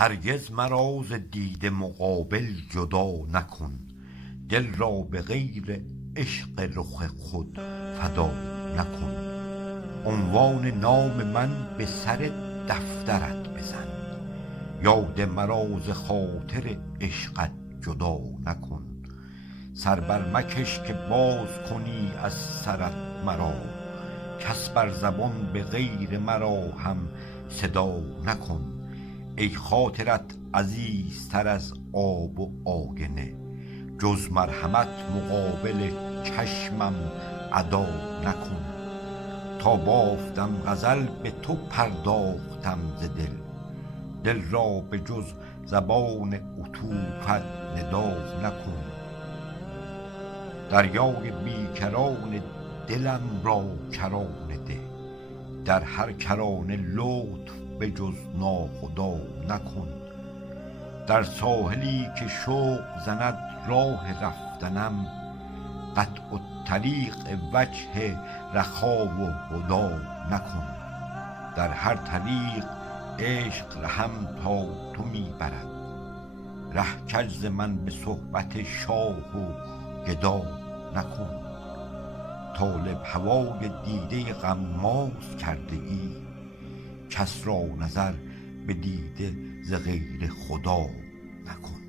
هرگز مرا ز دیده مقابل جدا نکن، دل را به غیر عشق رخ خود فدا نکن. عنوان نام من به سر دفترت بزن، یاد مرا ز خاطر عشقت جدا نکن. سر بر مکش که باز کنی از سرت مرا، کس بر زبان به غیر مرا هم صدا نکن. ای خاطرت عزیزتر از آب و آینه، جز مرحمت مقابل چشمم ادا نکن. تا بافتم غزل به تو پرداختم ز دل، دل را به جز زبان عطوفت ندا نکن. دریای بیکران دلم را کرانه ده، در هر کرانه لطف به جز ناخدا نکن. در ساحلی که شوق زند راه رفتنم، قطع الطریق وجه رخا و هدا نکن. در هر طریق عشق رهم تا تو می برد، ره کج ز من به صحبت شاه و گدا نکن. طالب هوای دیده غماز کردگی، کس را نظر به دیده ز غیر خدا نکن.